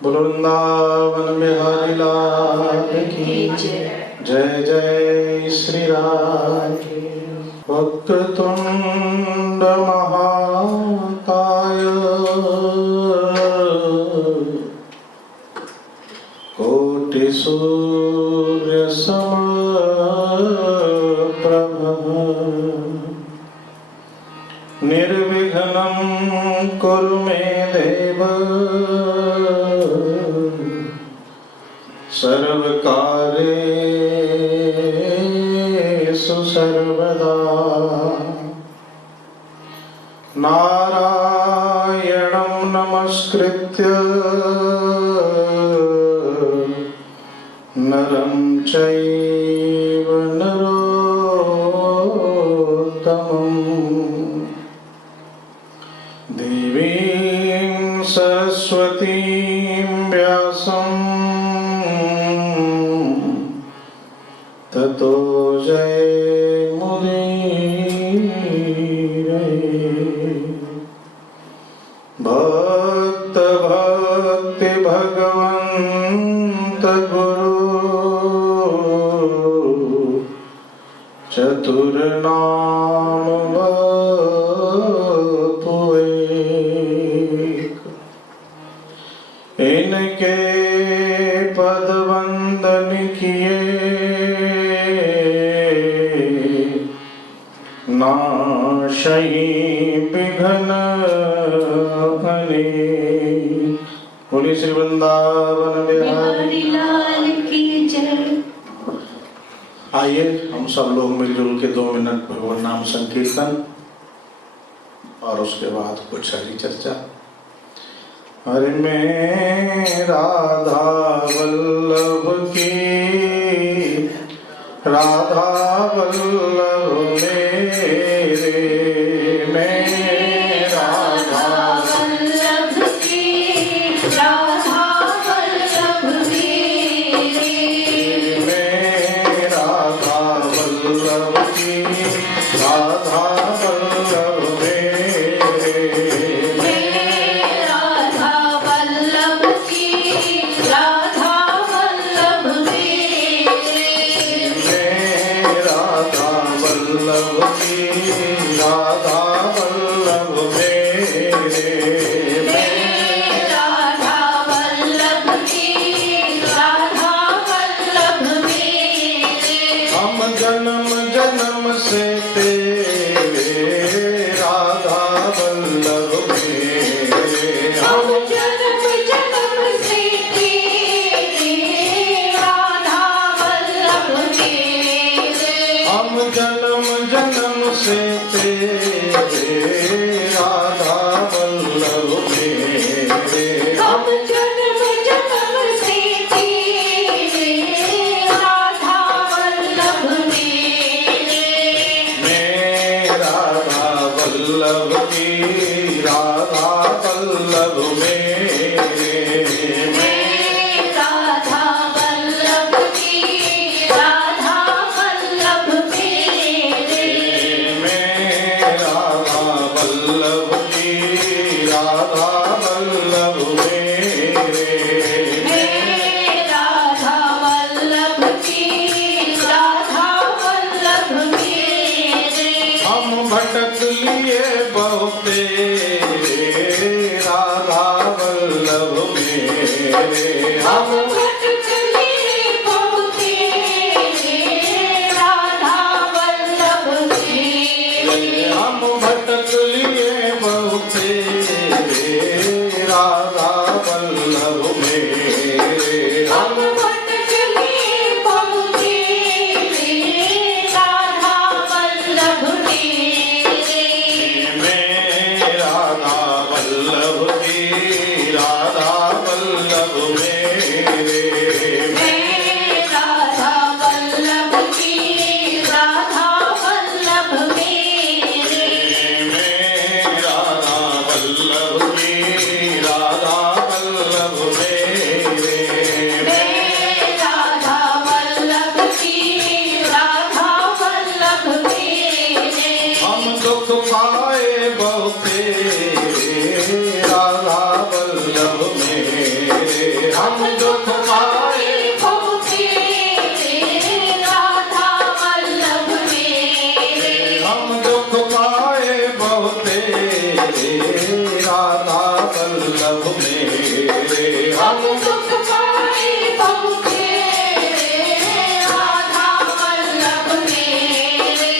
बोलो वृंदावन बिहारी लाल की जय जय श्री राम। वक्रतुंड महाकाय कोटि सूर्य समप्रभ निर्विघ्नं कुरु मे देव सर्वकार्येषु सर्वदा। नारायणं नमस्कृत्य नरं चैव नरोत्तमं देवीं सरस्वतीं व्यासं ततो जयमुदीरये। भक्त भक्ति भगवन्त गुरु चतुर्नाम वतु एक। इनके पद वंदन किए नाशई विघ्न हरे। बोलिए श्री वृंदावन बिहारी लाल की जय। आइए हम सब लोग मिलजुल के 2 मिनट भगवान नाम संकीर्तन और उसके बाद कुछ हरी चर्चा। हरे में राधा वल्लभ की राधा वल्लभ मेरे में राधा वल्लभ की राधा वल्लभ मेरे में राधा वल्लभ की राधा वल्लभ मेरे में राधा वल्लभ की राधा वल्लभ मेरे राधा वल्लभ की राधा वल्लभ मेरे राधा वल्लभ की राधा वल्लभ मेरे। हम जन्म जन्म से तेरे राधा वल्लभ मेरे। हम जन्म जन्म से तेरे राधा वल्लभ मेरे। हम जन्म जन्म से तेरे राधा वल्लभ मेरे। हम जन्म जन्म से तेरे राधा वल्लभ मेरे। मैं राधा वल्लभ की राधा वल्लभ मेरे मैं राधा वल्लभ की राधा वल्लभ मेरे हम दुख पाए बहुत तेरे राधा वल्लभ मेरे। हम दुख पाए बहुत तेरे राधा वल्लभ मेरे। हम दुख पाए बहुत तेरे राधा वल्लभ मेरे।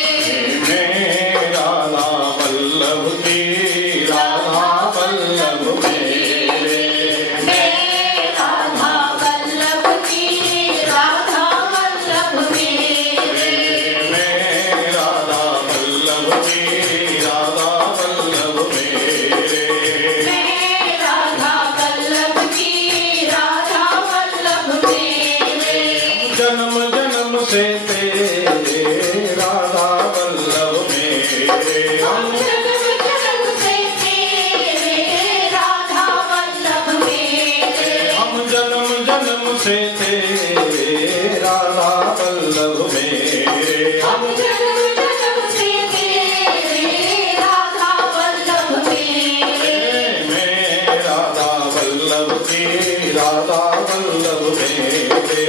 राधा वल्लभ की राधा वल्लभ मेरे। राधा वल्लभ की राधा वल्लभ मेरे। राधा वल्लभ की राधा वल्लभ मेरे। राधा वल्लभ की राधा वल्लभ मेरे। जन्म जन्म से तेरे राधा वल्लभ मेरे। हम जन्म जन्म से तेरे राधा वल्लभ मेरे। हम जन्म जन्म से तेरे राधा वल्लभ मेरे। हम जन्म जन्म से तेरे राधा वल्लभ मेरे। राधा वल्लभ की राधा वल्लभ मेरे।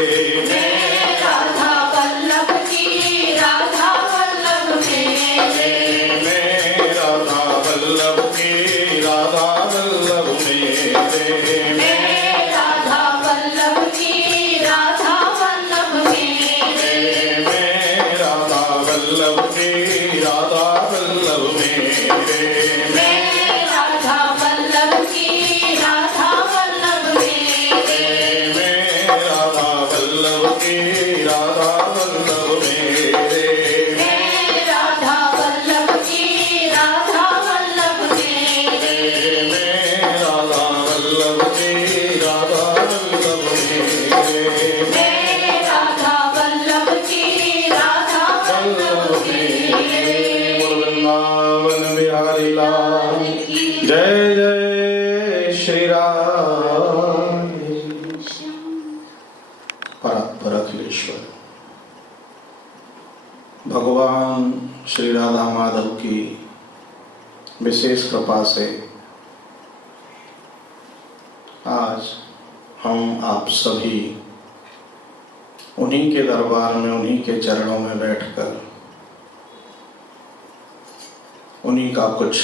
राधा वल्लभ की राधा वल्लभ मेरे। राधा वल्लभ की राधा वल्लभ मेरे। राधा वल्लभ की राधा वल्लभ मेरे। राधा वल्लभ की राधा वल्लभ मेरे। राधा वल्लभ की राधा वल्लभ मेरे। राधा वल्लभ की राधा वल्लभ मेरे। राधा वल्लभ की राधा वल्लभ मेरे। राधा वल्लभ की राधा वल्लभ मेरे। राधा वल्लभ की राधा वल्लभ मेरे। वृंदावन बिहारी लाल जय जय श्री राम। परात्पर अखिलेश्वर भगवान श्री राधा माधव की विशेष कृपा से आज हम आप सभी उन्हीं के दरबार में उन्हीं के चरणों में बैठकर उन्हीं का कुछ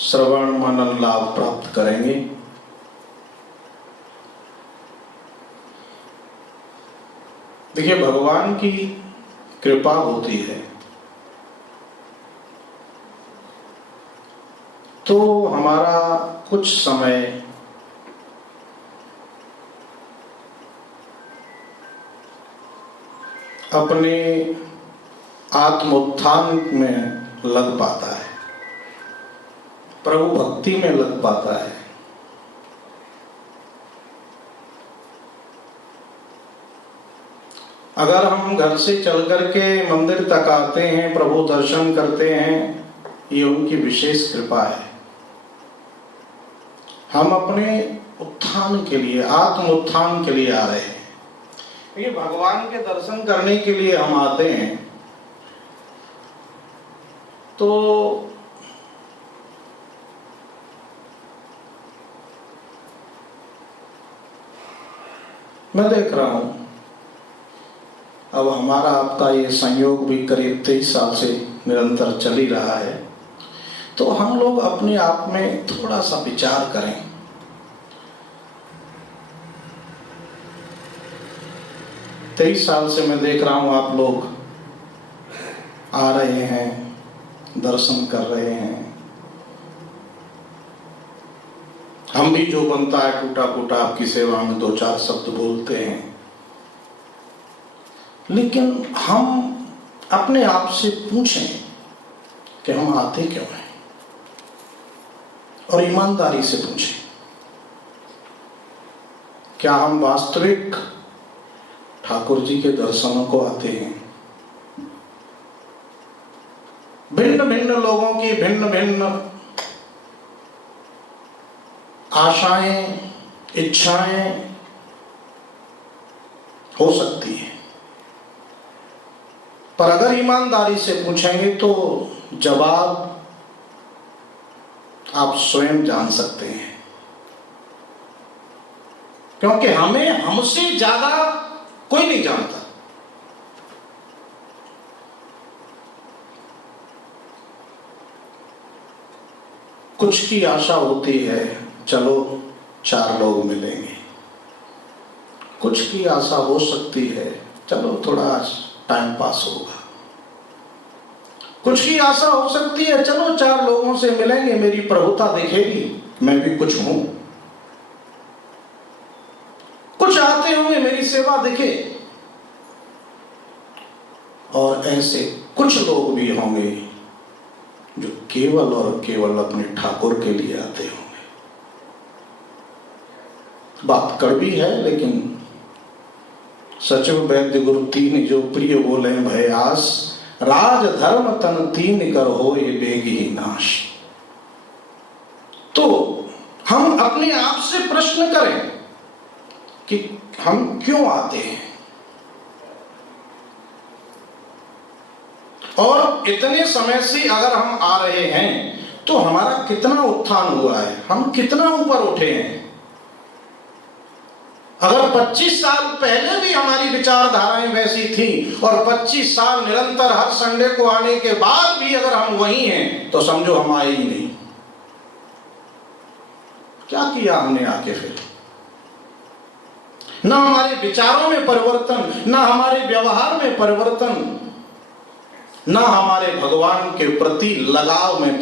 श्रवण मनन लाभ प्राप्त करेंगे। देखिए, भगवान की कृपा होती है तो हमारा कुछ समय अपने आत्मोत्थान में लग पाता है, प्रभु भक्ति में लग पाता है। अगर हम घर से चल करके मंदिर तक आते हैं, प्रभु दर्शन करते हैं, ये उनकी विशेष कृपा है। हम अपने उत्थान के लिए, आत्म उत्थान के लिए आ रहे हैं। ये भगवान के दर्शन करने के लिए हम आते हैं तो मैं देख रहा हूं, अब हमारा आपका ये संयोग भी करीब 23 साल से निरंतर चल ही रहा है, तो हम लोग अपने आप में थोड़ा सा विचार करें। तेईस साल से मैं देख रहा हूं आप लोग आ रहे हैं, दर्शन कर रहे हैं। हम भी जो बनता है टूटा फूटा आपकी सेवा में 2-4 शब्द बोलते हैं, लेकिन हम अपने आप से पूछें कि हम आते क्यों हैं, और ईमानदारी से पूछें, क्या हम वास्तविक ठाकुर जी के दर्शनों को आते हैं? भिन्न भिन्न लोगों की भिन्न भिन्न आशाएं, इच्छाएं हो सकती है, पर अगर ईमानदारी से पूछेंगे तो जवाब आप स्वयं जान सकते हैं, क्योंकि हमें हमसे ज्यादा कोई नहीं जानता। कुछ की आशा होती है, चलो 4 लोग मिलेंगे। कुछ की आशा हो सकती है, चलो थोड़ा टाइम पास होगा। कुछ की आशा हो सकती है, चलो 4 लोगों से मिलेंगे, मेरी प्रभुता दिखेगी, मैं भी कुछ हूं। कुछ आते होंगे, मेरी सेवा दिखे। और ऐसे कुछ लोग भी होंगे जो केवल और केवल अपने ठाकुर के लिए आते होंगे। बात कड़वी है, लेकिन सचिव वैद्य गुरु 3 जो प्रिय बोले भय आस, राज धर्म तन 3 कर हो ये बेग ही नाश। तो हम अपने आप से प्रश्न करें कि हम क्यों आते हैं, और इतने समय से अगर हम आ रहे हैं तो हमारा कितना उत्थान हुआ है, हम कितना ऊपर उठे हैं। अगर 25 साल पहले भी हमारी विचारधाराएं वैसी थी और 25 साल निरंतर हर संडे को आने के बाद भी अगर हम वही हैं, तो समझो हम आए ही नहीं। क्या किया हमने आके फिर? ना हमारे विचारों में परिवर्तन, ना हमारे व्यवहार में परिवर्तन, ना हमारे भगवान के प्रति लगाव में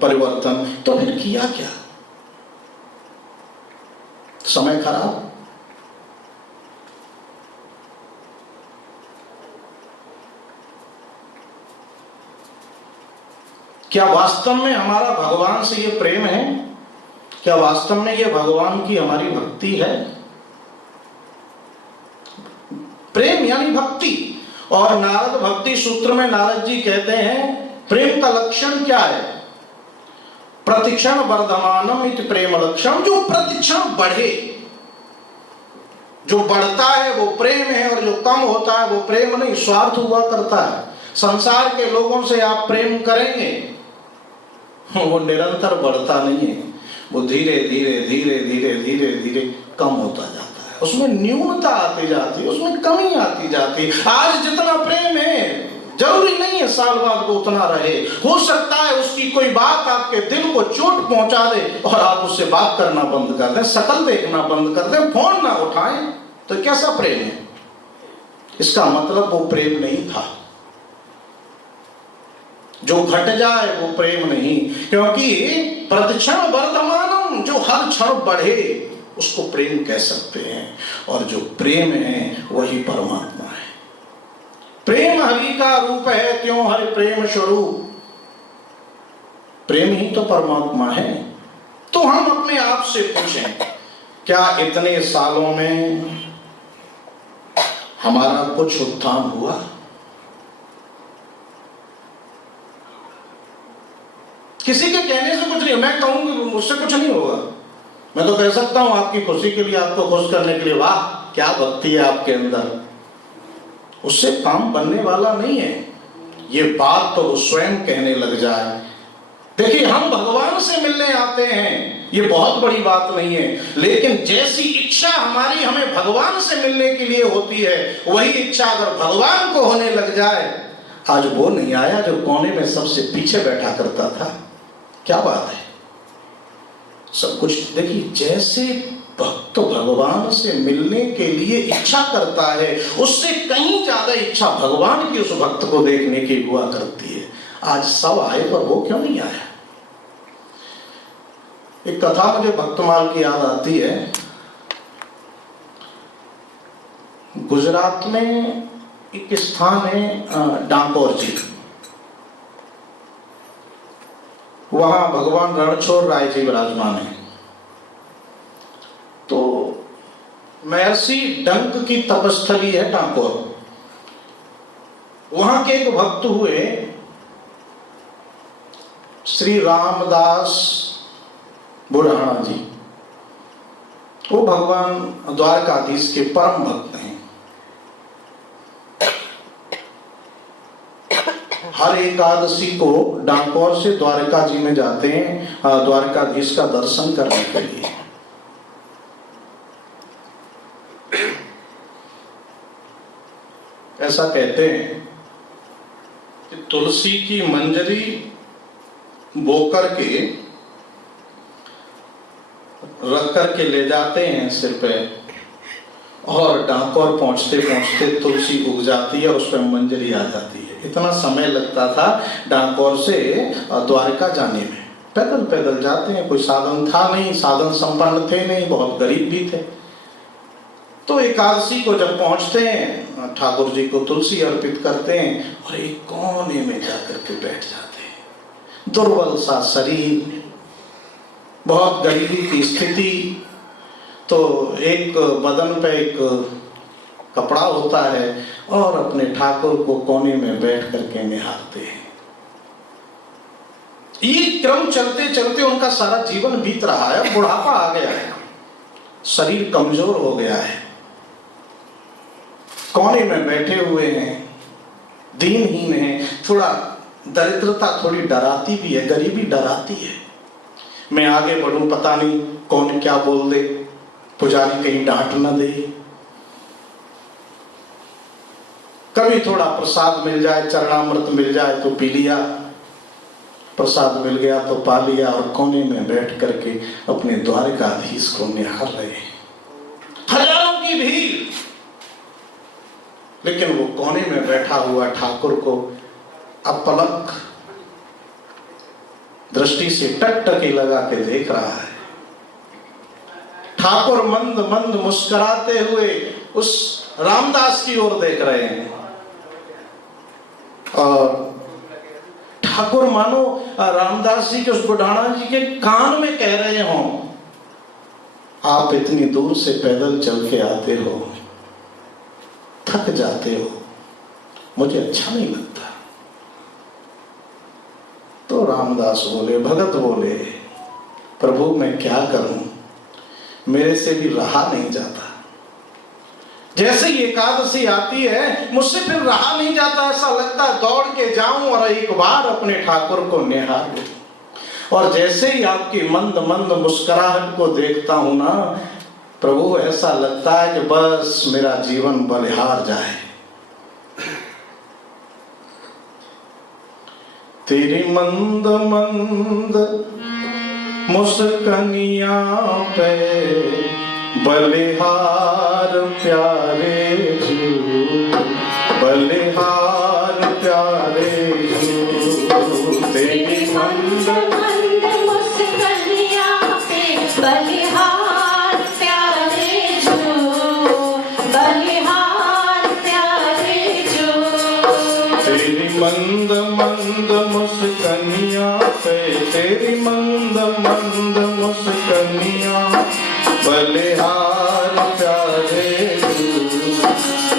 परिवर्तन, तो फिर किया क्या? समय खराब। क्या वास्तव में हमारा भगवान से ये प्रेम है? क्या वास्तव में ये भगवान की हमारी भक्ति है? प्रेम यानी भक्ति। और नारद भक्ति सूत्र में नारद जी कहते हैं प्रेम का लक्षण क्या है? प्रतिक्षण वर्धमानम इति प्रेम लक्षण। जो प्रतिक्षण बढ़े, जो बढ़ता है वो प्रेम है, और जो कम होता है वो प्रेम नहीं, स्वार्थ हुआ करता है। संसार के लोगों से आप प्रेम करेंगे, वो निरंतर बढ़ता नहीं है, वो धीरे धीरे धीरे धीरे धीरे धीरे कम होता जाता है। उसमें न्यूनता आती जाती है, उसमें कमी आती जाती है। आज जितना प्रेम है जरूरी नहीं है साल बाद वो उतना रहे। हो सकता है उसकी कोई बात आपके दिल को चोट पहुंचा दे और आप उससे बात करना बंद कर दें, शकल देखना बंद कर दें, फोन ना उठाएं, तो कैसा प्रेम है? इसका मतलब वो प्रेम नहीं था। जो घट जाए वो प्रेम नहीं, क्योंकि प्रतिक्षण वर्धमानम, जो हर क्षण बढ़े उसको प्रेम कह सकते हैं। और जो प्रेम है वही परमात्मा है। प्रेम हरि का रूप है, क्यों हरि प्रेम स्वरूप। प्रेम ही तो परमात्मा है। तो हम अपने आप से पूछें, क्या इतने सालों में हमारा कुछ उत्थान हुआ? किसी के कहने से कुछ नहीं, मैं कहूंगी मुझसे कुछ नहीं होगा। मैं तो कह सकता हूं आपकी खुशी के लिए, आपको खुश करने के लिए, वाह क्या भक्ति है आपके अंदर, उससे काम बनने वाला नहीं है। ये बात तो स्वयं कहने लग जाए। देखिए, हम भगवान से मिलने आते हैं, ये बहुत बड़ी बात नहीं है, लेकिन जैसी इच्छा हमारी हमें भगवान से मिलने के लिए होती है, वही इच्छा अगर भगवान को होने लग जाए। आज वो नहीं आया जो कोने में सबसे पीछे बैठा करता था। क्या बात है, सब कुछ। देखिए, जैसे भक्त भगवान से मिलने के लिए इच्छा करता है, उससे कहीं ज्यादा इच्छा भगवान की उस भक्त को देखने की हुआ करती है। आज सब आए पर वो क्यों नहीं आया? एक कथा मुझे भक्तमाल की याद आती है। गुजरात में एक स्थान है डाकोर जी, वहां भगवान रणछोड़ राय जी विराजमान है। तो महर्षि डंक की तपस्थली है डाकोर। वहां के एक भक्त हुए श्री रामदास बुढ़ाना जी। वो भगवान द्वारकाधीश के परम भक्त हैं। हर एकादशी को डाकोर से द्वारका जी में जाते हैं द्वारकाधीश का दर्शन करने के लिए। ऐसा कहते हैं कि तुलसी की मंजरी बोकर के रख करके ले जाते हैं सिर पे, और डाकोर पहुंचते पहुंचते तुलसी उग जाती है और उस पर मंजरी आ जाती है। इतना समय लगता था डाकोर से द्वारका जाने में। पैदल पैदल जाते हैं, कोई साधन था नहीं, साधन संपन्न थे नहीं, बहुत गरीब भी थे। तो एकादशी को जब पहुंचते हैं ठाकुर जी को तुलसी अर्पित करते हैं और एक कोने में जाकर के बैठ जाते हैं। दुर्बल सा शरीर, बहुत गरीबी की स्थिति, तो एक बदन पे एक कपड़ा होता है और अपने ठाकुर को कोने में बैठ करके निहारते हैं। ये क्रम चलते चलते उनका सारा जीवन बीत रहा है। बुढ़ापा आ गया है, शरीर कमजोर हो गया है, कोने में बैठे हुए हैं, दीनहीन हैं। थोड़ा दरिद्रता थोड़ी डराती भी है, गरीबी डराती है। मैं आगे बढ़ूं, पता नहीं कौन क्या बोल दे, पुजारी कहीं डांट न दे। कभी थोड़ा प्रसाद मिल जाए, चरणामृत मिल जाए तो पी लिया, प्रसाद मिल गया तो पा लिया, और कोने में बैठ करके अपने द्वारकाधीश को निहार रहे हैं। हजारों की भीड़, लेकिन वो कोने में बैठा हुआ ठाकुर को अपलक दृष्टि से टकटकी लगा के देख रहा है। ठाकुर मंद मंद मुस्कुराते हुए उस रामदास की ओर देख रहे हैं, और ठाकुर मानो रामदास जी के उस बुढ़ाना जी के कान में कह रहे हो, आप इतनी दूर से पैदल चल के आते हो, थक जाते हो, मुझे अच्छा नहीं लगता। तो रामदास बोले, भगत बोले, प्रभु मैं क्या करूं, मेरे से भी रहा नहीं जाता। जैसे ही एकादशी आती है मुझसे फिर रहा नहीं जाता, ऐसा लगता है दौड़ के जाऊं और एक बार अपने ठाकुर को निहार लूं। और जैसे ही आपकी मंद मंद मुस्कुराहट को देखता हूं ना प्रभु, ऐसा लगता है कि बस मेरा जीवन बलिहार जाए। तेरी मंद मंद मुस्कनिया पे बलिहार प्यारे जू, बलिहार प्यारे जू। तेरी मंद मंद मुस्कनिया पे बलिहार प्यारे जू, बलिहार प्यारे जू। तेरी मंद मंद मुस्कनिया पे, तेरी मंद मंद मुस्कनिया बलिहार प्यारे जू,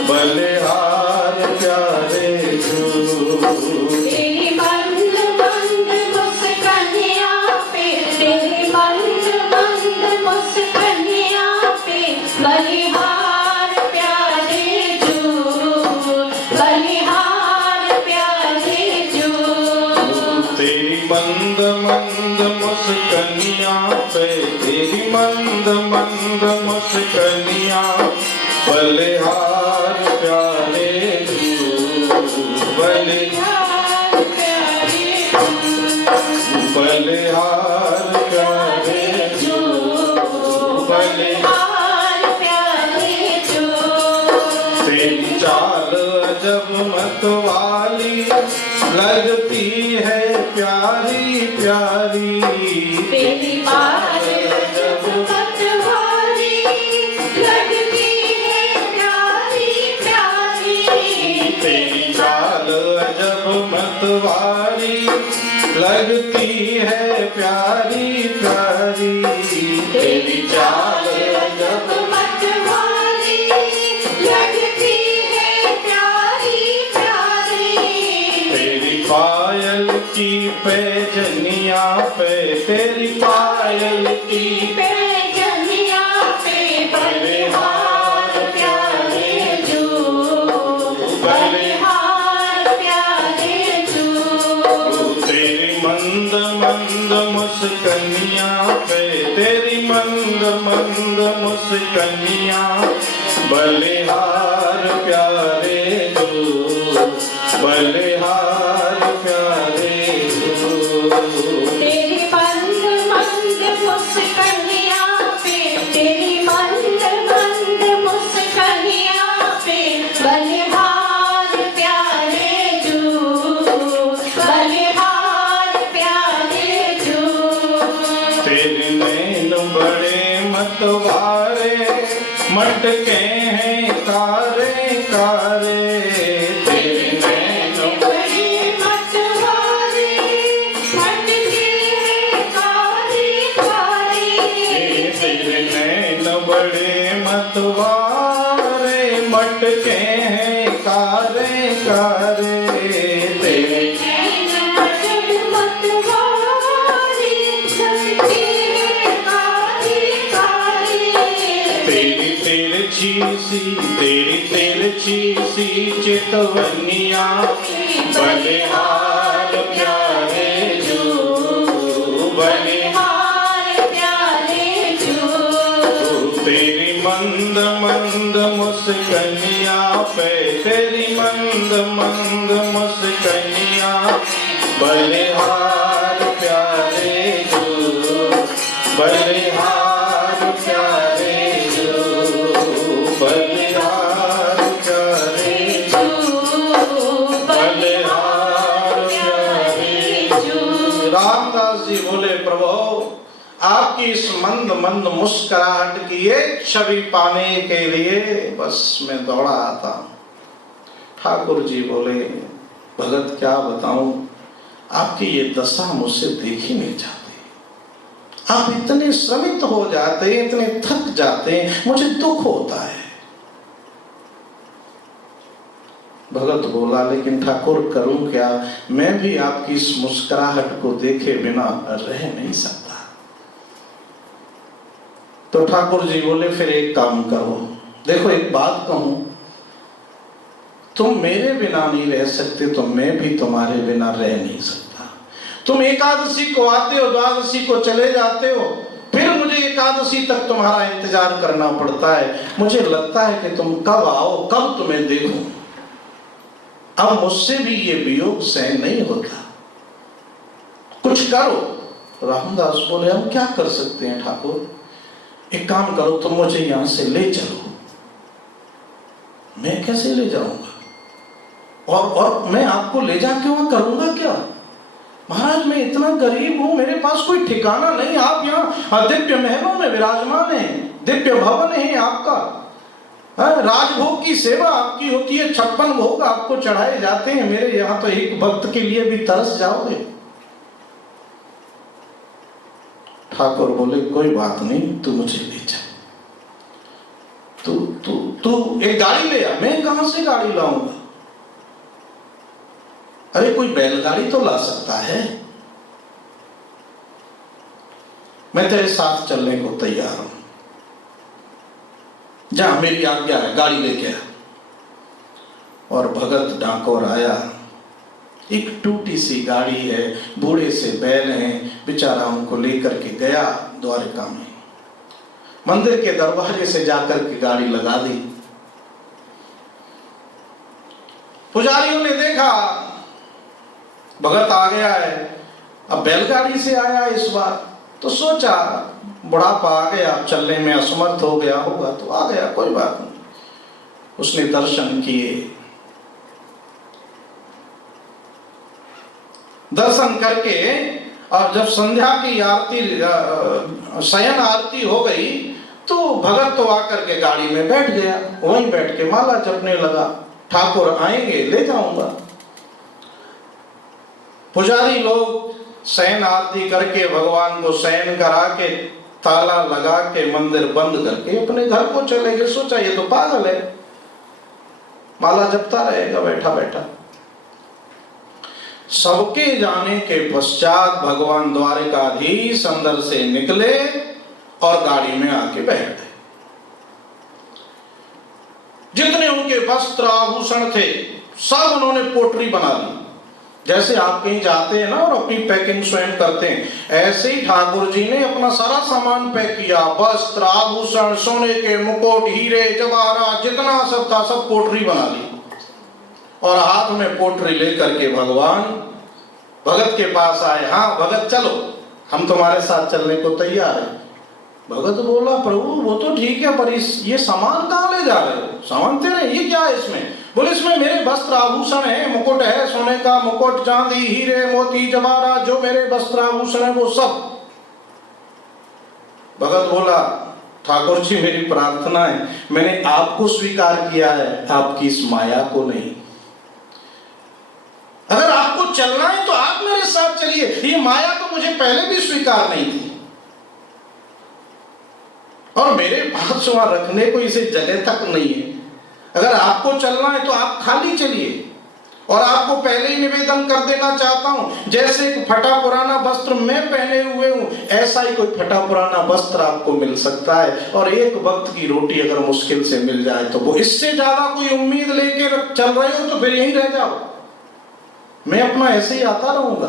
बलिहार प्यारे जू। तेरी मंद मंद मुस्कनिया पे, तेरी मंद मंद मुस्कनिया पे बलिहार प्यारे जू, बलिहार प्यारे जू। तेरी मंद मंद मुस्कनिया पे, तेरी मंद मंद मुस्कनिया बलिहार प्यारे जू, बलिहार प्यारे जू, बलिहार प्यारे जू, बलिहार प्यारे जू। तेरी चाल अजब मतवाली लगती है प्यारी प्यारी, तेरी बात जब मतवाली लगती है प्यारी प्यारी। तेरी चाल जब मतवाली लगती है प्यारी प्यारी, तेरी चाल जब मतवाली लगती है प्यारी प्यारी। तेरी पायल की पैजनिया पे, तेरी पायल की पैजनिया पे बलिहार प्यारे जू, बलिहार प्यारे जू। मंद मंद मुस्कनिया बलिहार प्यारे जो, बलिहार प्यारे जो। तेरी मंद मंद मुस्कनिया पे, तेरी मंद मंद मुस्कनिया पे बलिहार प्यारे जो, बलिहार प्यारे जो। तेरे नैन बड़े मतवारे मटके हैं कारे कारे, तेरे नैन बड़ी मतवारी मटके हैं कारी कारी। तेरे नैन बड़े मतवारे मटके हैं कारे कारे, तेरे तेरी तिरछी सी चितवनिया बलिहार प्यारे जो, बलिहार प्यारे जो। तेरी मंद मंद मुस्कनिया पे, तेरी मंद मंद मुस्कनिया बलिहार प्यारे जो, बलिहार प्यारे जो, बलिहार प्यारे जो, बलिहार प्यारे जो। रामदास जी बोले प्रभु आपकी इस मंद मंद मुस्कुराहट की एक छवि पाने के लिए बस मैं दौड़ा आता। ठाकुर जी बोले भगत क्या बताऊं, आपकी ये दशा मुझसे देखी नहीं जाती। आप इतने श्रमित हो जाते, इतने थक जाते, मुझे दुख होता है। भगत बोला लेकिन ठाकुर करूं क्या, मैं भी आपकी इस मुस्कुराहट को देखे बिना रह नहीं सकता। तो ठाकुर जी बोले फिर एक काम करो, देखो एक बात कहूं, तुम मेरे बिना नहीं रह सकते तो मैं भी तुम्हारे बिना रह नहीं सकता। तुम एकादशी को आते हो, द्वादशी को चले जाते हो, फिर मुझे एकादशी तक तुम्हारा इंतजार करना पड़ता है। मुझे लगता है कि तुम कब आओ, कब तुम्हें देखूं। अब मुझसे भी ये वियोग सहन नहीं होता, कुछ करो। रामदास बोले हम क्या कर सकते हैं ठाकुर, एक काम करो तुम मुझे यहां से ले चलो। मैं कैसे ले जाऊंगा, और मैं आपको ले जाके वहां करूंगा क्या? महाराज मैं इतना गरीब हूं, मेरे पास कोई ठिकाना नहीं। आप यहाँ दिव्य महलों में विराजमान हैं, दिव्य भवन है आपका, राजभोग की सेवा आपकी होती है, 56 भोग आपको चढ़ाए जाते हैं। मेरे यहाँ तो एक भक्त के लिए भी तरस जाओगे। ठाकुर बोले कोई बात नहीं, तू मुझे ले जा, तू एक गाड़ी ले आ। मैं कहां से गाड़ी लाऊंगा? अरे कोई बैलगाड़ी तो ला सकता है। मैं तेरे साथ चलने को तैयार हूं, जहां मेरी आज्ञा है गाड़ी लेके आ। और भगत डाकोर आया, एक टूटी सी गाड़ी है, बूढ़े से बैल हैं, बेचारा उनको लेकर के गया द्वारका में। मंदिर के दरवाजे से जाकर के गाड़ी लगा दी। पुजारियों ने देखा भगत आ गया है, अब बैलगाड़ी से आया इस बार, तो सोचा बुढ़ापा आ गया, चलने में असमर्थ हो गया होगा तो आ गया, कोई बात नहीं। उसने दर्शन किए, दर्शन करके और जब संध्या की आरती शयन आरती हो गई तो भगत तो आकर के गाड़ी में बैठ गया, वहीं बैठ के माला जपने लगा। ठाकुर आएंगे ले जाऊंगा। पुजारी लोग शयन आरती करके भगवान को शयन करा के ताला लगा के मंदिर बंद करके अपने घर को चले गए। सोचा ये तो पागल है, माला जपता रहेगा बैठा बैठा। सबके जाने के पश्चात भगवान द्वारिकाधीश अंदर से निकले और गाड़ी में आके बैठ गए। जितने उनके वस्त्र आभूषण थे सब उन्होंने पोटरी बना ली, जैसे आप कहीं जाते हैं ना और अपनी पैकिंग स्वयं करते हैं, ऐसे ही ठाकुर जी ने अपना सारा सामान पैक किया। वस्त्र, आभूषण, सोने के मुकुट, हीरे जवाहरात, जितना सब था सब पोटरी बना ली, और हाथ में पोटरी लेकर के भगवान भगत के पास आए। हाँ भगत चलो, हम तुम्हारे साथ चलने को तैयार है। भगत बोला प्रभु वो तो ठीक है, पर ये सामान कहाँ ले जा रहे हो? सामान तेरे, ये क्या है इसमें? बोले इसमें मेरे वस्त्र आभूषण है, मुकुट है, सोने का मुकुट, चांदी, हीरे, मोती, जवाहरात, जो मेरे वस्त्र आभूषण है वो सब। भगत बोला ठाकुर जी मेरी प्रार्थना है, मैंने आपको स्वीकार किया है, आपकी इस माया को नहीं। अगर आपको चलना है तो आप मेरे साथ चलिए, ये माया तो मुझे पहले भी स्वीकार नहीं थी, और मेरे पास वहां रखने को इसे जगह तक नहीं है। अगर आपको चलना है तो आप खाली चलिए। और आपको पहले ही निवेदन कर देना चाहता हूं, जैसे एक फटा पुराना वस्त्र मैं पहने हुए हूं, ऐसा ही कोई फटा पुराना वस्त्र आपको मिल सकता है, और एक वक्त की रोटी अगर मुश्किल से मिल जाए तो वो, इससे ज्यादा कोई उम्मीद लेके चल रहे हो तो फिर यहीं रह जाओ, मैं अपना ऐसे ही आता रहूंगा।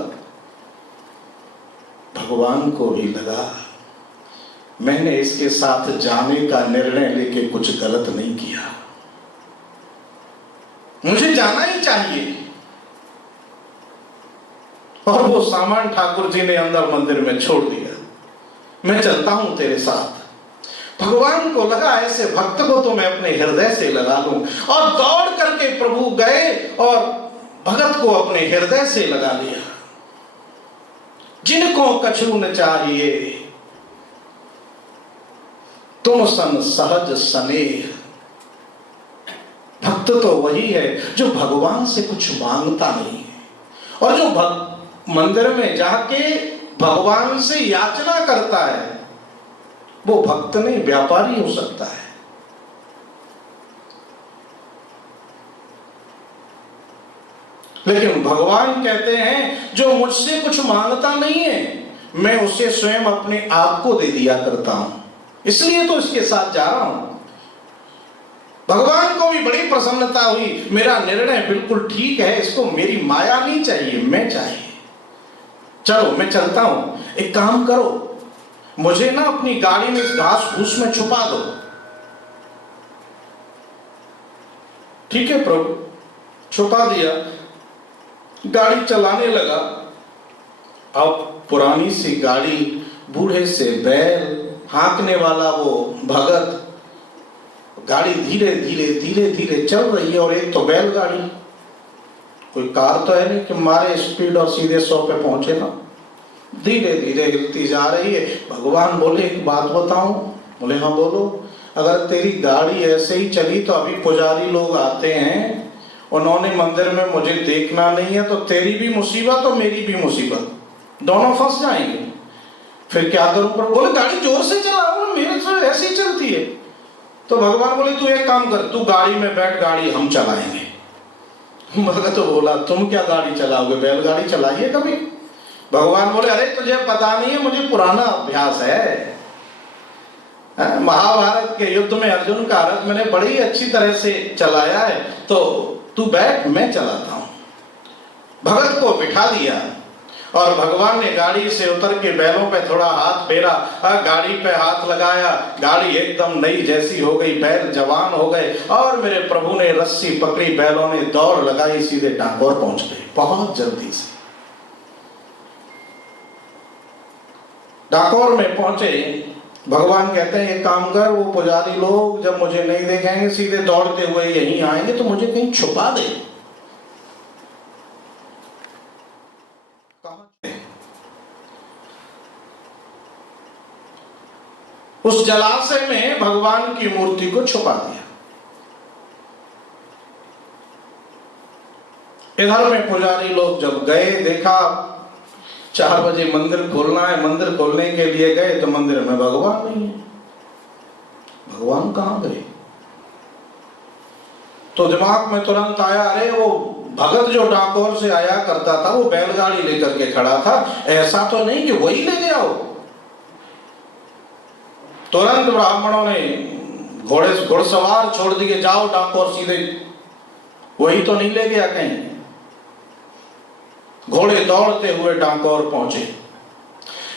भगवान को भी लगा मैंने इसके साथ जाने का निर्णय लेके कुछ गलत नहीं किया, मुझे जाना ही चाहिए। और वो सामान ठाकुर जी ने अंदर मंदिर में छोड़ दिया, मैं चलता हूं तेरे साथ। भगवान को लगा ऐसे भक्त को तो मैं अपने हृदय से लगा लूं, और दौड़ करके प्रभु गए और भगत को अपने हृदय से लगा लिया। जिनको कछु न चाहिए तुम सन सहज स्नेह। भक्त तो वही है जो भगवान से कुछ मांगता नहीं है, और जो मंदिर में जाके भगवान से याचना करता है वो भक्त नहीं व्यापारी हो सकता है। लेकिन भगवान कहते हैं जो मुझसे कुछ मांगता नहीं है मैं उसे स्वयं अपने आप को दे दिया करता हूं, इसलिए तो इसके साथ जा रहा हूं। भगवान को भी बड़ी प्रसन्नता हुई, मेरा निर्णय बिल्कुल ठीक है, इसको मेरी माया नहीं चाहिए, मैं चाहिए। चलो मैं चलता हूं, एक काम करो मुझे ना अपनी गाड़ी में इस घास फूस में छुपा दो। ठीक है प्रभु, छुपा दिया, गाड़ी चलाने लगा। अब पुरानी सी गाड़ी, बूढ़े से बैल, हाँकने वाला वो भगत, गाड़ी धीरे धीरे धीरे धीरे चल रही है, और एक तो बैलगाड़ी, कोई कार तो है नहीं कि मारे स्पीड और सीधे 100 पे पहुंचे ना, धीरे धीरे हिलती जा रही है। भगवान बोले एक बात बताऊं? बोले हाँ बोलो। अगर तेरी गाड़ी ऐसे ही चली तो अभी पुजारी लोग आते हैं, उन्होंने मंदिर में मुझे देखना नहीं है, तो तेरी भी मुसीबत और मेरी भी मुसीबत, दोनों फंस जाएंगे, फिर क्या करूं? पर बोले गाड़ी जोर से चलाओ, मेरे से ऐसे ही चलती है। तो भगवान बोले तू एक काम कर, तू गाड़ी में बैठ, गाड़ी हम चलाएंगे। भगत तो बोला तुम क्या गाड़ी चलाओगे, बैलगाड़ी चलाइए कभी। भगवान बोले अरे तुझे पता नहीं है, मुझे पुराना अभ्यास है। महाभारत के युद्ध में अर्जुन का रथ मैंने बड़ी अच्छी तरह से चलाया है, तो तू बैठ मैं चलाता हूं। भगत को बिठा दिया, और भगवान ने गाड़ी से उतर के बैलों पे थोड़ा हाथ फेरा, गाड़ी पे हाथ लगाया, गाड़ी एकदम नई जैसी हो गई, बैल जवान हो गए, और मेरे प्रभु ने रस्सी पकड़ी, बैलों ने दौड़ लगाई, सीधे डाकोर पहुंच गए बहुत जल्दी से। डाकोर में पहुंचे, भगवान कहते हैं एक काम कर, वो पुजारी लोग जब मुझे नहीं देखेंगे सीधे दौड़ते हुए यहीं आएंगे, तो मुझे कहीं छुपा दे। उस जलाशय में भगवान की मूर्ति को छुपा दिया। इधर में पुजारी लोग जब गए, देखा 4 बजे मंदिर खोलना है, मंदिर खोलने के लिए गए तो मंदिर में भगवान नहीं है। भगवान कहां गए? तो दिमाग में तुरंत आया अरे वो भगत जो डाकोर से आया करता था वो बैलगाड़ी लेकर के खड़ा था, ऐसा तो नहीं कि वही ले गया हो। तुरंत ब्राह्मणों ने घुड़सवार छोड़ दिए, जाओ डाकोर सीधे, वही तो नहीं ले गया कहीं। घोड़े दौड़ते हुए डाकोर पहुंचे।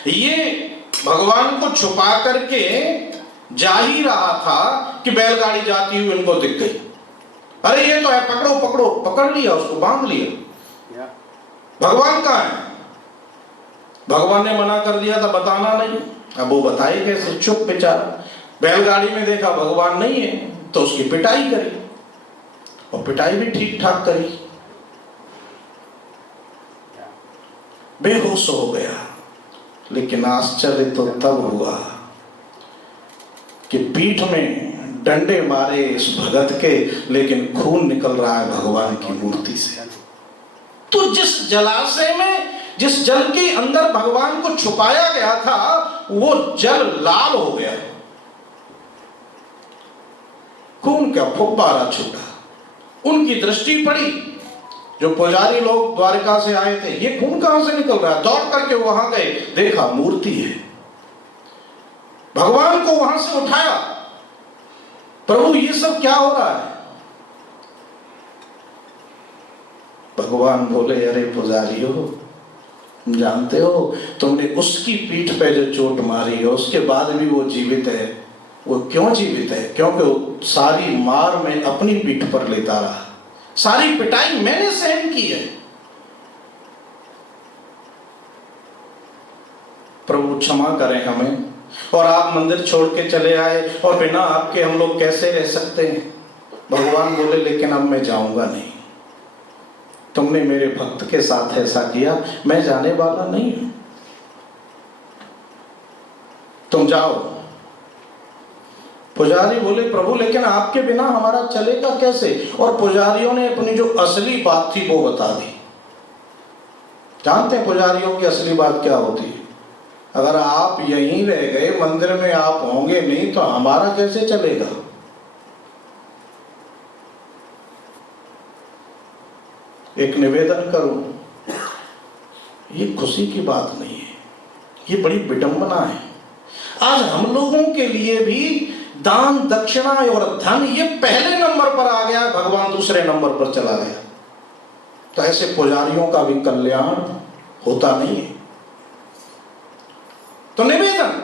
ये भगवान को छुपा करके जा ही रहा था कि बैलगाड़ी जाती हुई उनको दिख गई। अरे ये तो है, पकड़ो पकड़ो, पकड़ लिया, उसको बांध लिया। भगवान कहाँ है? भगवान ने मना कर दिया था बताना नहीं। अब वो बताए कैसे? चुप बेचारा। बैलगाड़ी में देखा भगवान नहीं है तो उसकी पिटाई करी, और पिटाई भी ठीक ठाक करी। बेहोश हो गया। लेकिन आश्चर्य तो तब हुआ कि पीठ में डंडे मारे इस भगत के, लेकिन खून निकल रहा है भगवान की मूर्ति से। तो जिस जलाशय में, जिस जल के अंदर भगवान को छुपाया गया था, वो जल लाल हो गया, खून का फुब्बारा छूटा। उनकी दृष्टि पड़ी, जो पुजारी लोग द्वारका से आए थे, ये खून कहां से निकल रहा है? दौड़ करके वहां गए, देखा मूर्ति है। भगवान को वहां से उठाया, प्रभु ये सब क्या हो रहा है? भगवान बोले, अरे पुजारियों, जानते हो तुमने उसकी पीठ पे जो चोट मारी है, उसके बाद भी वो जीवित है। वो क्यों जीवित है? क्योंकि वो सारी मार में अपनी पीठ पर लेता रहा, सारी पिटाई मैंने सहन की है। प्रभु क्षमा करें हमें, और आप मंदिर छोड़ के चले आए, और बिना आपके हम लोग कैसे रह सकते हैं? भगवान बोले, लेकिन अब मैं जाऊंगा नहीं। तुमने मेरे भक्त के साथ ऐसा किया, मैं जाने वाला नहीं हूं, तुम जाओ। पुजारी बोले, प्रभु लेकिन आपके बिना हमारा चलेगा कैसे? और पुजारियों ने अपनी जो असली बात थी वो बता दी। जानते हैं पुजारियों की असली बात क्या होती है? अगर आप यहीं रह गए, मंदिर में आप होंगे नहीं, तो हमारा कैसे चलेगा? एक निवेदन करूं, ये खुशी की बात नहीं है, ये बड़ी विडंबना है। आज हम लोगों के लिए भी दान दक्षिणा और धन ये पहले नंबर पर आ गया, भगवान दूसरे नंबर पर चला गया। तो ऐसे पुजारियों का भी कल्याण होता नहीं है। तो निवेदन,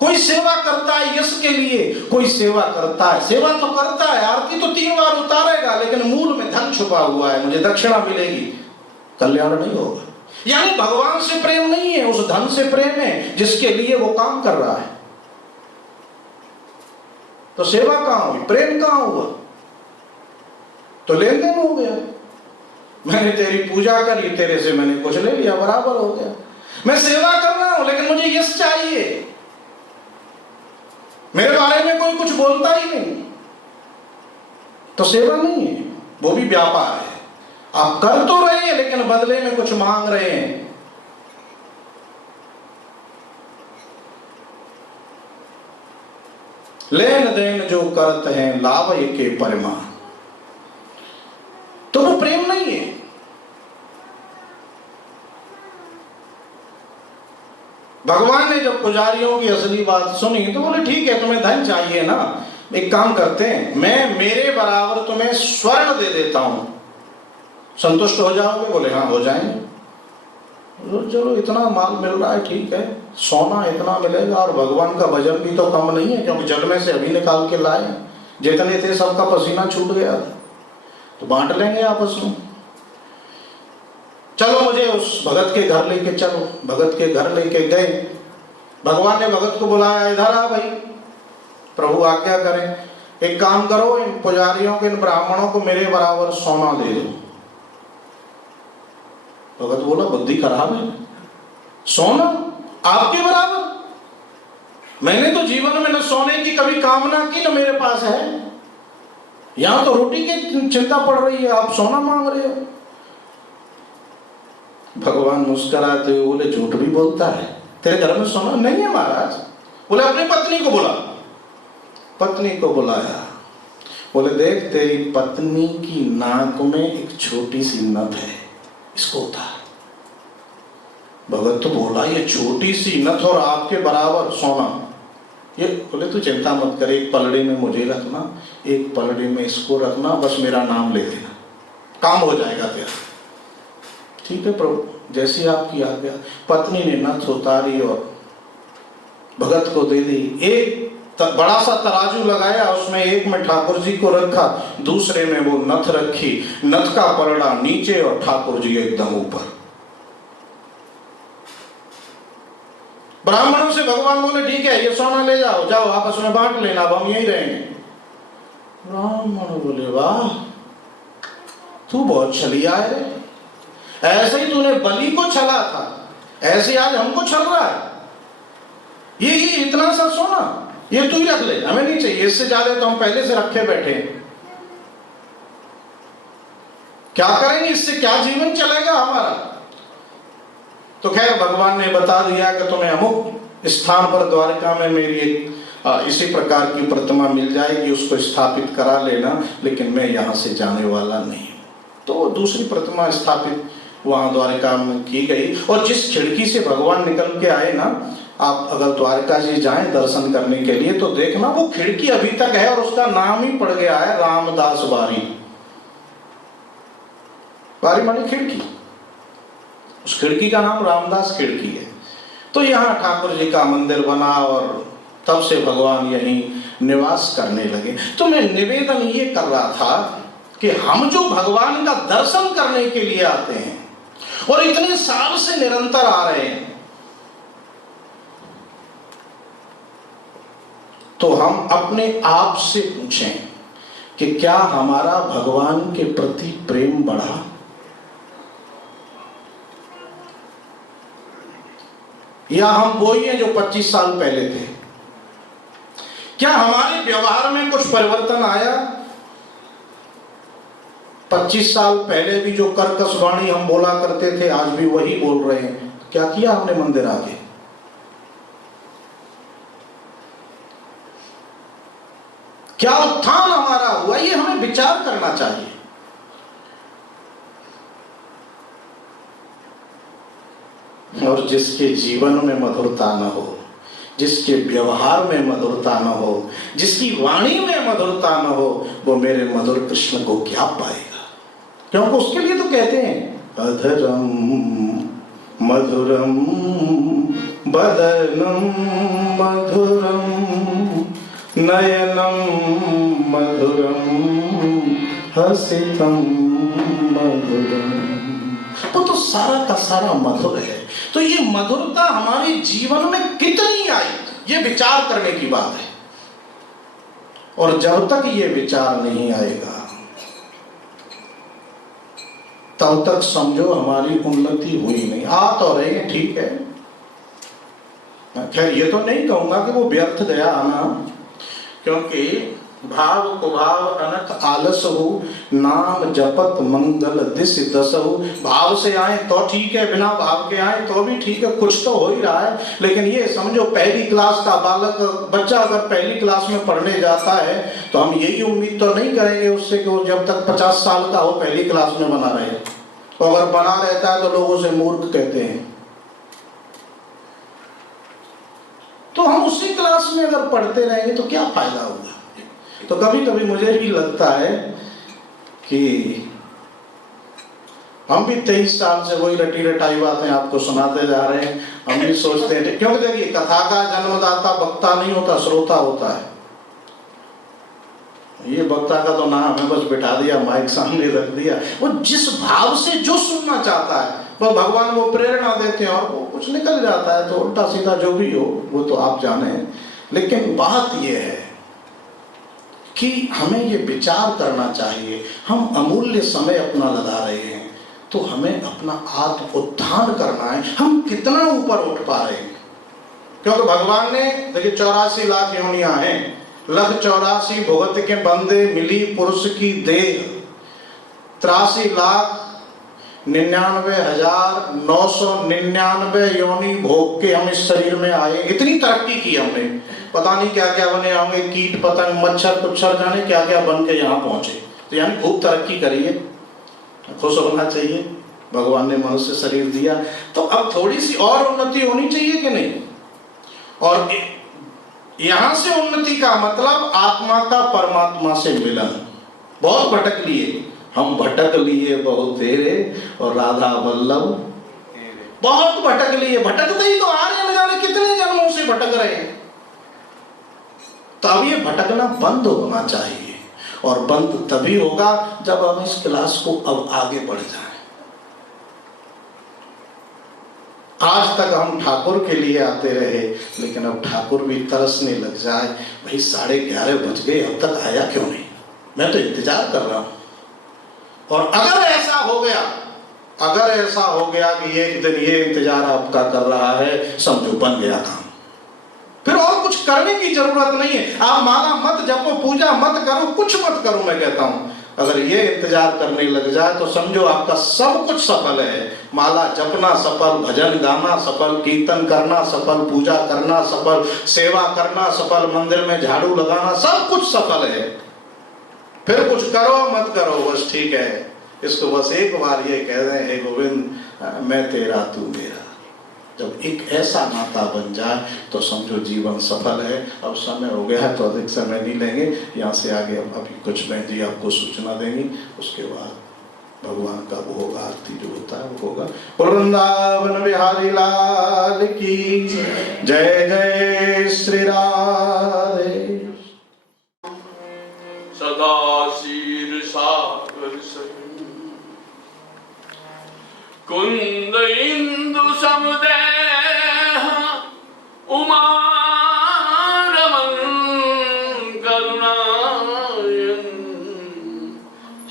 कोई सेवा करता है यश के लिए, कोई सेवा करता है, सेवा तो करता है, आरती तो 3 बार उतारेगा, लेकिन मूल में धन छुपा हुआ है, मुझे दक्षिणा मिलेगी, कल्याण नहीं होगा। यानी भगवान से प्रेम नहीं है, उस धन से प्रेम है जिसके लिए वो काम कर रहा है। तो सेवा कहां हुई? प्रेम कहां हुआ? तो लेन देन हो गया। मैंने तेरी पूजा करी, तेरे से मैंने कुछ ले लिया, बराबर हो गया। मैं सेवा कर रहा हूं, लेकिन मुझे यश चाहिए, मेरे बारे में कोई कुछ बोलता ही नहीं, तो सेवा नहीं है, वो भी व्यापार है। आप कर तो रहे हैं, लेकिन बदले में कुछ मांग रहे हैं। लेन देन जो करते हैं लाभ के परिमाण, तो वो प्रेम नहीं है। भगवान ने जब पुजारियों की असली बात सुनी तो बोले, ठीक है तुम्हें धन चाहिए ना, एक काम करते हैं, मैं मेरे बराबर तुम्हें स्वर्ण दे देता हूं, संतुष्ट हो जाओगे? बोले हाँ हो जाएंगे। चलो इतना माल मिल रहा है, ठीक है, सोना इतना मिलेगा, और भगवान का वजन भी तो कम नहीं है, क्योंकि जल में से अभी निकाल के लाए, जितने थे सबका पसीना छूट गया, तो बांट लेंगे आपस में। चलो मुझे उस भगत के घर लेके चलो। भगत के घर लेके गए, भगवान ने भगत को बुलाया, इधर आ भाई, प्रभु आज्ञा करें, एक काम करो, इन पुजारियों को, इन ब्राह्मणों को मेरे बराबर सोना दे दो। भगत बोला, बुद्धि खराब है, सोना आपके बराबर? मैंने तो जीवन में न सोने की कभी कामना की, न मेरे पास है, यहां तो रोटी की चिंता पड़ रही है, आप सोना मांग रहे हो। भगवान मुस्कुराते हुए बोले, झूठ भी बोलता है, तेरे घर में सोना नहीं है महाराज। बोले अपनी पत्नी को बुला। पत्नी को बुलाया, बोले देख तेरी पत्नी की नाक में एक छोटी सी नथ है, इसको उतार। भगत तो बोला, ये छोटी सी नथ और आपके बराबर सोना? ये बोले तू चिंता मत कर, एक पलड़े में मुझे रखना, एक पलड़े में इसको रखना, बस मेरा नाम ले देना, काम हो जाएगा तेरा। ठीक है प्रभु, जैसी आपकी आज्ञा। पत्नी ने नथ उतारी और भगत को दे दी। एक बड़ा सा तराजू लगाया, उसमें एक में ठाकुर जी को रखा, दूसरे में वो नथ रखी। नथ का पलड़ा नीचे और ठाकुर जी एकदम ऊपर। ब्राह्मणों से भगवान बोले ठीक है, ये सोना ले जाओ, जाओ आपस में बांट लेना, अब हम यहीं रहेंगे। ब्राह्मण बोले वाह, तू बहुत छलिया है, ऐसे ही तूने बलि को छला था, ऐसे आज हमको छल रहा है। ये इतना सा सोना ये तू ही रख ले, हमें नहीं चाहिए, इससे ज्यादा तो हम पहले से रखे बैठे। क्या करेंगे इससे, क्या जीवन चलेगा हमारा। तो खैर भगवान ने बता दिया कि तुम्हें अमुक स्थान पर द्वारका में मेरी एक इसी प्रकार की प्रतिमा मिल जाएगी, उसको स्थापित करा लेना, लेकिन मैं यहाँ से जाने वाला नहीं हूँ। तो वो दूसरी प्रतिमा स्थापित वहाँ द्वारका में की गई। और जिस खिड़की से भगवान निकल के आए ना, आप अगर द्वारका जी जाएं दर्शन करने के लिए तो देखना वो खिड़की अभी तक है, और उसका नाम ही पड़ गया है रामदास बारी। बारी मानी खिड़की, उस खिड़की का नाम रामदास खिड़की है। तो यहाँ ठाकुर जी का मंदिर बना और तब से भगवान यहीं निवास करने लगे। तो मैं निवेदन ये कर रहा था कि हम जो भगवान का दर्शन करने के लिए आते हैं और इतने साल से निरंतर आ रहे हैं, तो हम अपने आप से पूछें कि क्या हमारा भगवान के प्रति प्रेम बढ़ा। या हम वही हैं जो 25 साल पहले थे। क्या हमारे व्यवहार में कुछ परिवर्तन आया। 25 साल पहले भी जो कर्कश वाणी हम बोला करते थे आज भी वही बोल रहे हैं। क्या किया हमने मंदिर आगे। क्या उत्थान हमारा हुआ, ये हमें विचार करना चाहिए। और जिसके जीवन में मधुरता न हो, जिसके व्यवहार में मधुरता न हो, जिसकी वाणी में मधुरता न हो, वो मेरे मधुर कृष्ण को क्या पाएगा। क्योंकि उसके लिए तो कहते हैं अधरम मधुरम बदनम मधुरम नयनम मधुरम हसितम मधुरम। तो सारा का सारा मधुर है। तो ये मधुरता हमारे जीवन में कितनी आई, ये विचार करने की बात है। और जब तक ये विचार नहीं आएगा तब तक समझो हमारी उन्नति हुई नहीं। आ तो रहे हैं ठीक है, खैर ये तो नहीं कहूंगा कि वो व्यर्थ गया आना, क्योंकि भाव कुभाव अनक आलस हो, नाम जपत मंगल दिस दस हो। भाव से आए तो ठीक है, बिना भाव के आए तो भी ठीक है, कुछ तो हो ही रहा है। लेकिन ये समझो पहली क्लास का बालक बच्चा अगर पहली क्लास में पढ़ने जाता है तो हम यही उम्मीद तो नहीं करेंगे उससे कि वो जब तक 50 साल का हो पहली क्लास में बना रहे। तो अगर बना रहता है तो लोग उसे मूर्ख कहते हैं। तो हम उसी क्लास में अगर पढ़ते रहेंगे तो क्या फायदा होगा। तो कभी कभी मुझे भी लगता है कि हम भी 23 साल से वही रटी रटाई बातें आपको सुनाते जा रहे हैं। हम भी सोचते हैं, क्योंकि देखिए कथा का जन्मदाता वक्ता नहीं होता, श्रोता होता है। ये वक्ता का तो नाम है, बस बिठा दिया माइक सामने रख दिया। वो जिस भाव से जो सुनना चाहता है वो भगवान वो प्रेरणा देते हैं और वो कुछ निकल जाता है। तो उल्टा सीधा जो भी हो वो तो आप जाने। लेकिन बात ये है कि हमें ये विचार करना चाहिए, हम अमूल्य समय अपना लगा रहे हैं तो हमें अपना आत्म उत्थान करना है। हम कितना ऊपर उठ पा रहे हैं, क्योंकि भगवान ने देखिए 84 लाख योनियां हैं, लख 84 भुगत के बंदे मिली पुरुष की देह, 83 लाख 99,999 योनि भोग के हम इस शरीर में आए। इतनी तरक्की की हमने, पता नहीं क्या क्या बने होंगे, कीट पतंग मच्छर कुच्छर जाने क्या क्या बन के यहाँ पहुंचे। तो यानी खूब तरक्की करिए, खुश होना चाहिए। भगवान ने मनुष्य शरीर दिया तो अब थोड़ी सी और उन्नति होनी चाहिए कि नहीं। और यहां से उन्नति का मतलब आत्मा का परमात्मा से मिलन। बहुत भटक लिए, हम भटक लिए बहुत तेरे और राधा वल्लभ बहुत भटक लिए। भटकते ही तो आ रहे हैं, न जाने कितने जन्मों से भटक रहे हैं। तो अब ये भटकना बंद होना चाहिए, और बंद तभी होगा जब हम इस क्लास को अब आगे बढ़ जाएं। आज तक हम ठाकुर के लिए आते रहे, लेकिन अब ठाकुर भी तरसने लग जाए, भाई 11:30 बज गए, अब तक आया क्यों नहीं, मैं तो इंतजार कर रहा हूं। और अगर ऐसा हो गया कि एक दिन ये इंतजार आपका कर रहा है, समझो बन गया काम। फिर और कुछ करने की जरूरत नहीं है। आप माला मत जपो, पूजा मत करो, कुछ मत करो। मैं कहता हूं अगर ये इंतजार करने लग जाए तो समझो आपका सब कुछ सफल है। माला जपना सफल, भजन गाना सफल, कीर्तन करना सफल, पूजा करना सफल, सेवा करना सफल, मंदिर में झाड़ू लगाना, सब कुछ सफल है। फिर कुछ करो मत करो, बस ठीक है। इसको बस एक बार ये कह दें, हे गोविंद मैं तेरा तू मेरा। जब एक ऐसा नाता बन जाए तो समझो जीवन सफल है। अब समय हो गया है तो अधिक समय नहीं लेंगे, यहाँ से आगे अभी कुछ बहन जी आपको सूचना देंगी, उसके बाद भगवान का भोग आरती जो होता है वो होगा। वृंदावन बिहारी लाल की जय जय श्री राधे। सदा शीर सागर सही कुंद इंदु समदेह उमा रमन करुणायन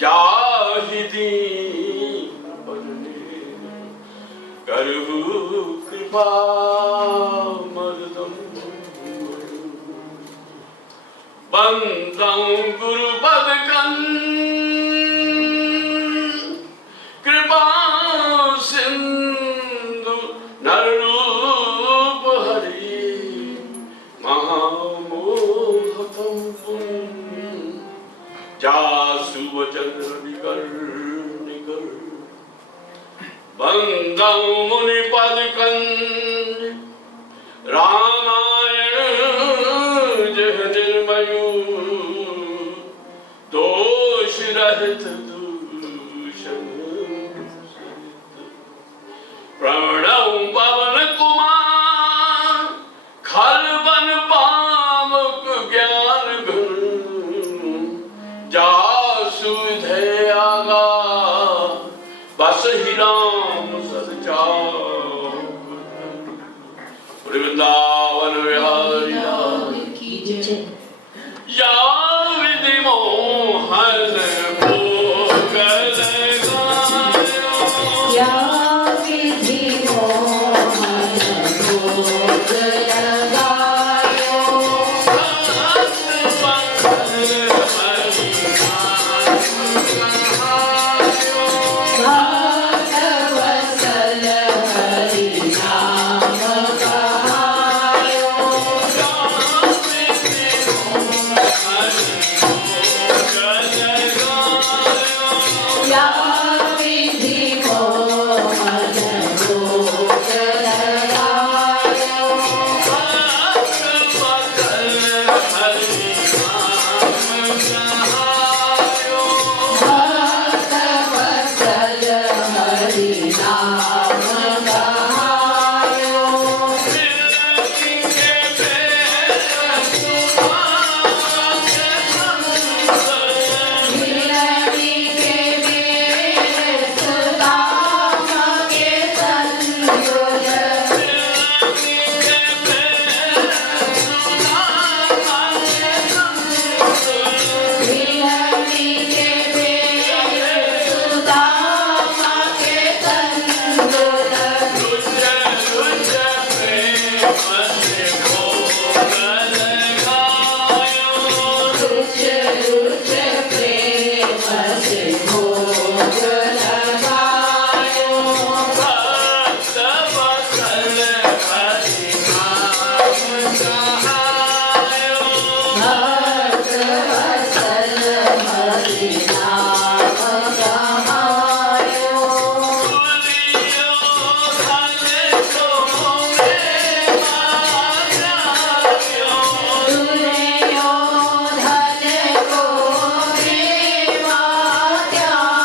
जाहि दीन बरने करहु कृपा मर्दम बंदं गुरुपद कृपा सिंधु नररूप हरि महामोहतम जासु वचन निकर निकर बंदं मुनिपद रामायण जह निर्मयु दोष रहित दूषण प्रणव पवन कुमार खलवन पावक ज्ञान घन जासु धैर्यगा बस ही राम सदचार वृंदावन बिहारी लाल की जय। या विधि मोहन भोग लगायो, या विधि मोहन भोग लगायो, भक्त वत्सल हरि नाम कहायो, भक्त वत्सल हरि नाम कहायो, या विधि मोहन भोग लगायो, भक्त वत्सल हरि नाम कहायो, मिलनी के बेर सुदाम के संयोग, मिलनी के बेर सुदाम के संयोग, रुच रुच प्रेम से भोग लगायो, भक्त वत्सल हरि नाम कहायो, तुलयो धन को मेवा त्याग्यो,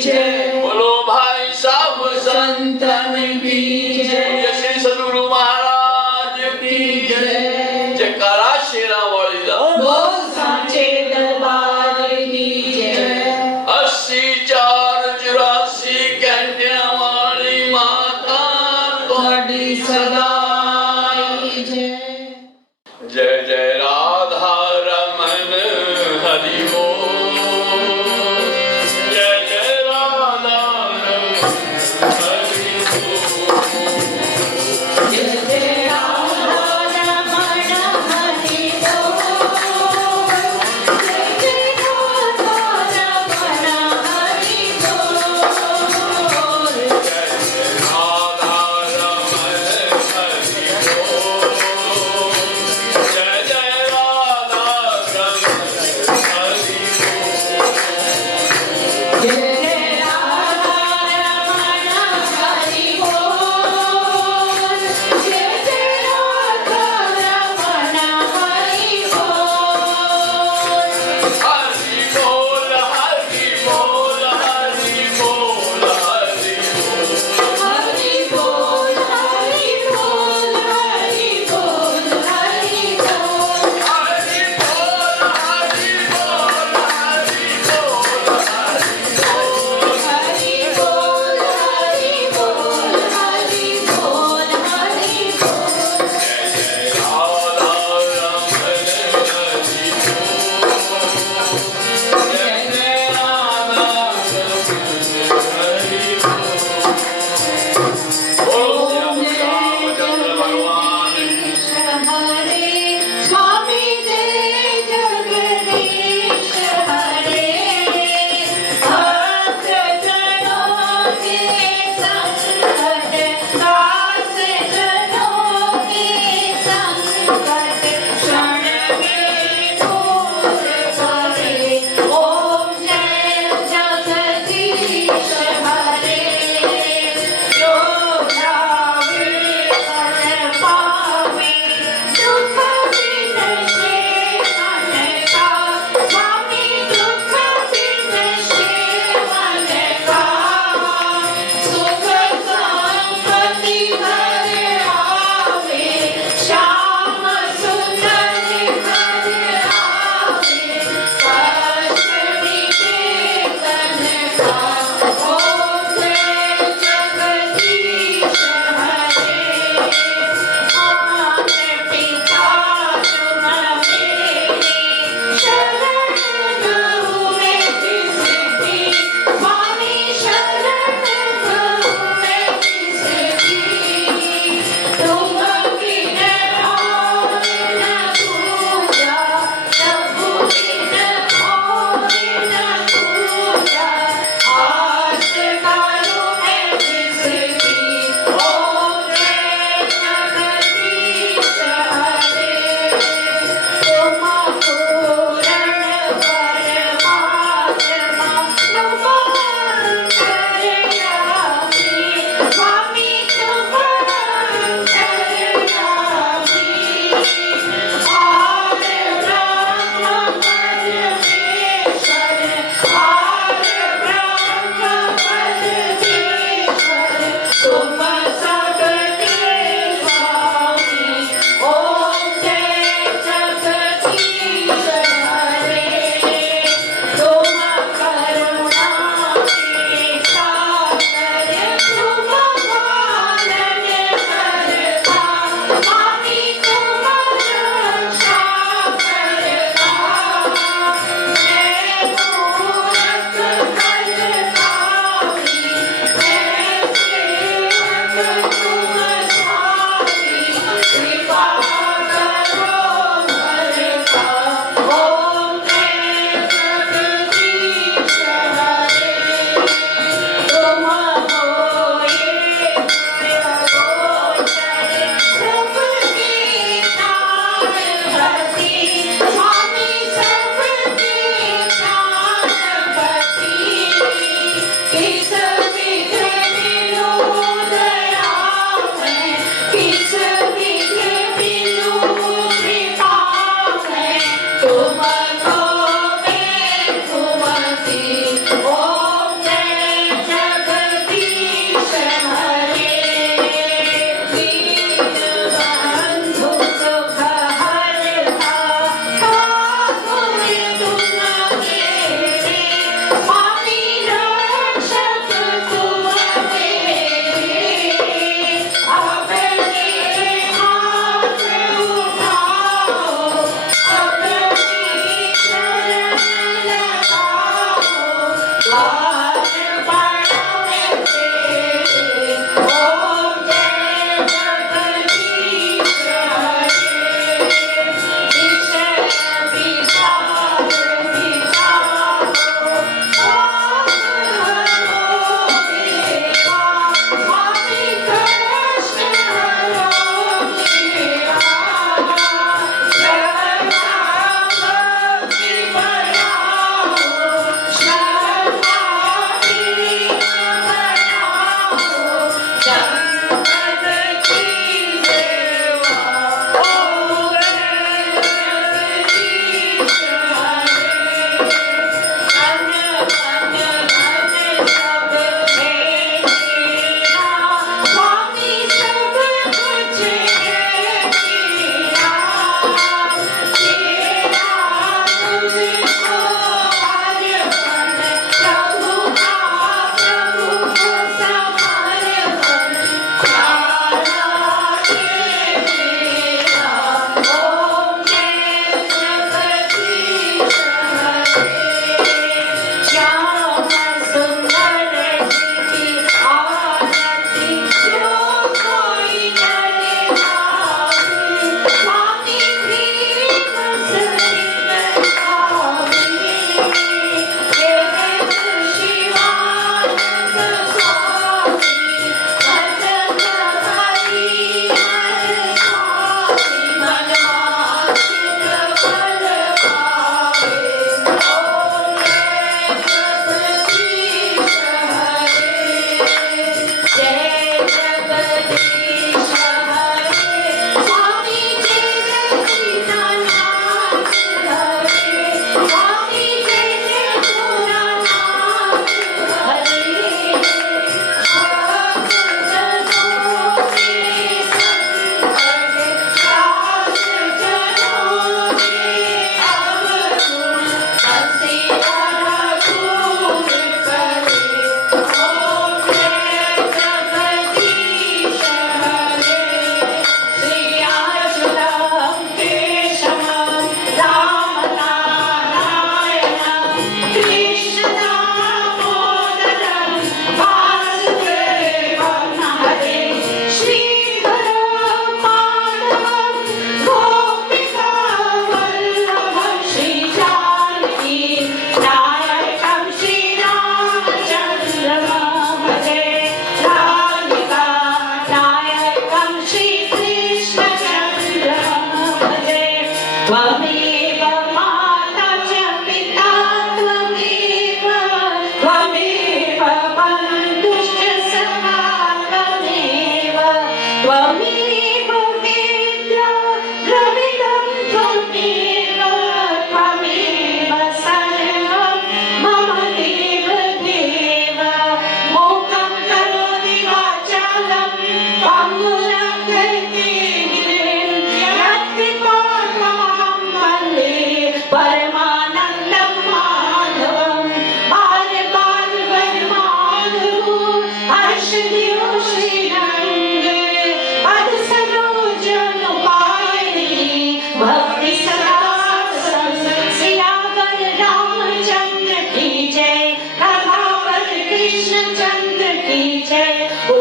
जय। बोलो भाई साहब संतन की जय। श्री सदगुरु महाराज की जय। जयकारा शेरा वाली दा बोल सांचे दरबार की जय। 84 घंटियां वाली माता ਤੁਹਾਡੀ ਸਦਾਈ ਜੈ। जय जय राधा रमन हरि बोल। जय जय राधा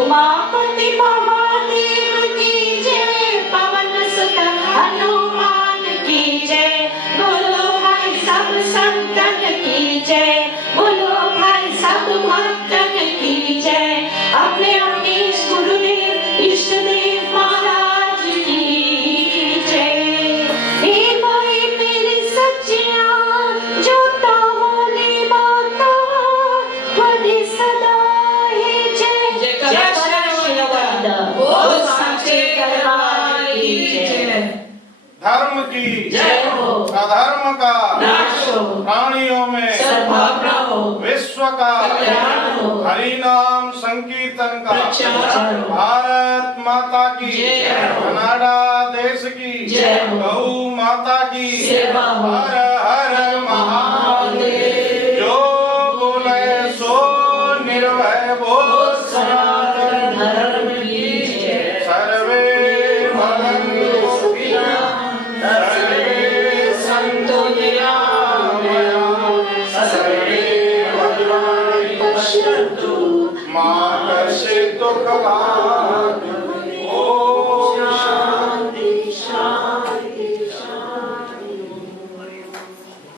उमापति महादेव की जय, पवन सुत हनुमान की जय, बोलो भाई सब संतन की जय, बोलो भाई सब भक्तन की जय, अपने अपने गुरुदेव इष्ट देव महाराज की जय। हे भाई मेरी सच्चियां जोता वाली माता, बड़ी सदा ही जय। जय परशिवंद बोल सांचे दरबार की जय। धर्म की जय हो, अधर्म का नाश हो, प्राणियों में सद्भावना हो, विश्व का कल्याण हो, हरि नाम संकीर्तन का प्रचार हो। भारत माता की जय हो। कनाडा देश की जय हो। गौ माता की सेवा हो। हर हर महादेव। जो बोले सो निर्भय बोल सनातन धर्म की जय। सर्वे भवन्तु सुखिनः, सर्वे सन्तु निरामयाः, सर्वे भद्राणि पश्यन्तु मा कश्चित् दुःखभाग्